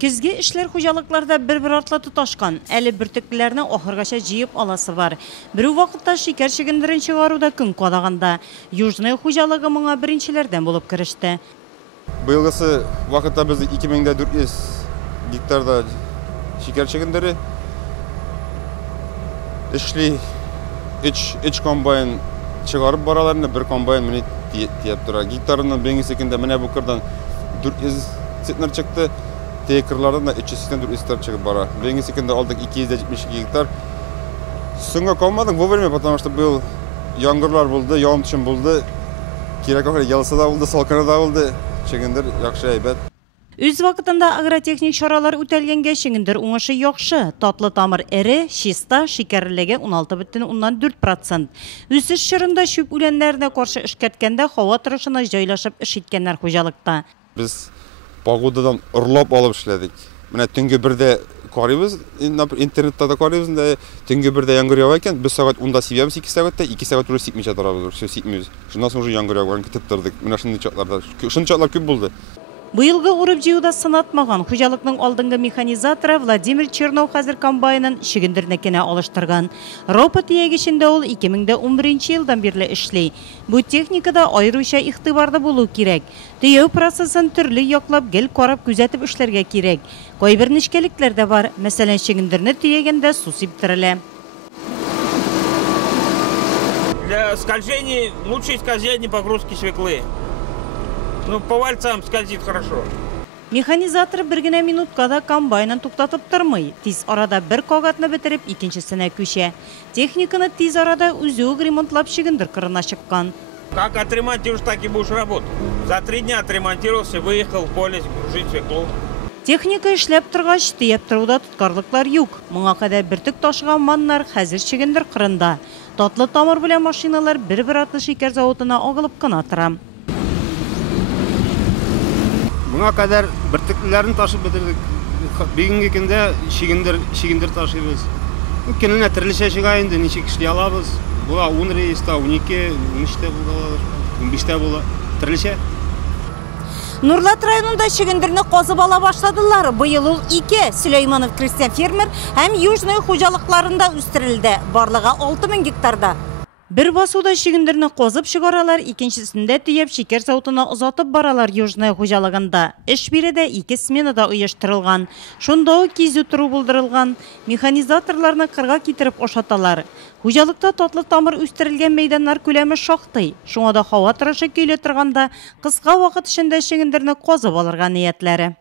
Көзге эшләр хуҗалыкларда бер-бер артлы тоташкан, әле бөртекләрне ахыргача җыеп аласы бар. Бер вакытта шикәр чигендерен чыгаруда көн кадаганда. Южный хуҗалыгы моңа беренчеләрдән булып кереште. Быелгысы вакытта без 2400 гектарда шикәр чигендере эшли 3 комбайн чыгарып бараларны, бер комбайн менә тиеп тора. Гектарыннан беңге секендә менә бу кырдан 400 центнер чыкты. Текерлардан да 384 гектар чыгып бара. Беңге секендә алдык 272 гектар. Соңга калмадың вовремя, потому что был яңгырлар булды, явым-төшем булды. Кирәк ахыр ялса да булды, салкыны да булды. Чигендер яхшы әйбәт. Үз вакытында агротехник чаралар үтәлгәнгә чигендер уңышы яхшы. Татлы тамыр эре, чиста, шикәрлеге 16,4%. Үсеш чорында шүп үләннәренә каршы эшкәрткәндә һава торышына җайлашып эш иткәннәр хуҗалыкта. Biz погодадан урлап алып эшләдек. Менә төнге бердә карыйбыз, интернетта да карыйбыз, төнге бердә яңгыр ява икән, без сәгать 10-да сибәбез, 2 сәгатьтә, 2 сәгать уже сипмичә торабыз, все сипмибез. Шуннан соң уже яңгыр яуган көтеп тордык. Менә шундый чакларда. Шундый чаклар күп булды. Быелгы урып җыюда сынатмаган хуҗалыкның алдынгы механизаторы Владимир Чернов хәзер комбайнын чигендернекенә алыштырган. Робот иягешендә ул 2011 елдан бирле эшли. Бу техникада аеруча игътибарлы булу кирәк. Төяү процессын төрле яклап гел карап күзәтеп эшләргә кирәк. Кайбер нечкәлекләр дә бар. Мәсәлән, чигендерне төягәндә су сиптерелә. Для скольжения, лучшее скольжение погрузки свеклы. Ну, по вальцам скользит хорошо. Механизатор бер генә минутка да комбайнын туктатып тормый. Тиз арада бер кагатны бетереп, икенчесенә күчә. Техниканы тиз арада үзе үк ремонтлап чигендер кырына чыккан. Как отремонтируешь, так и будешь работать. За 3 дня отремонтировался, выехал в поле гружить свеклу. Техника эшләп торгач, тиеп торуда тоткарлыклар юк. Моңа кадәр бертек ташыган маннар хәзер чигендер кырында. Татлы тамыр белән машиналар бер-бер артлы шикәр заводына агылып кына тора. Моңа кадәр бертекләрне ташып бетердек. Бүгенге көндә чигендер ташыйбыз. Көненә төрлечә чыга инде, ничек эшли алабыз. Була 10 рейста, 12, 13тә була, 15тә була. Төрлечә. Нурлат районында чигендерне казып ала башладылар. Быел ул 2 Сөләйманов крестьян фермер һәм Южный хуҗалыкларында үстерелде. Барлыгы 6000 гектарда. Бер басуда чигендерне казып чыгаралар, икенчесендә төяп шикәр заводына озатып баралар Южный хуҗалыгында. Эш биредә 2 сменада оештырылган. Шунда ук кизү туры булдырылган. Механизаторларны кырга китереп ашаталар. Хуҗалыкта татлы тамыр үстерелгән мәйданнар күләме шактый. Шуңа да һава торышы көйле торганда, кыска вакыт эчендә чигендерне казып алырга ниятләре.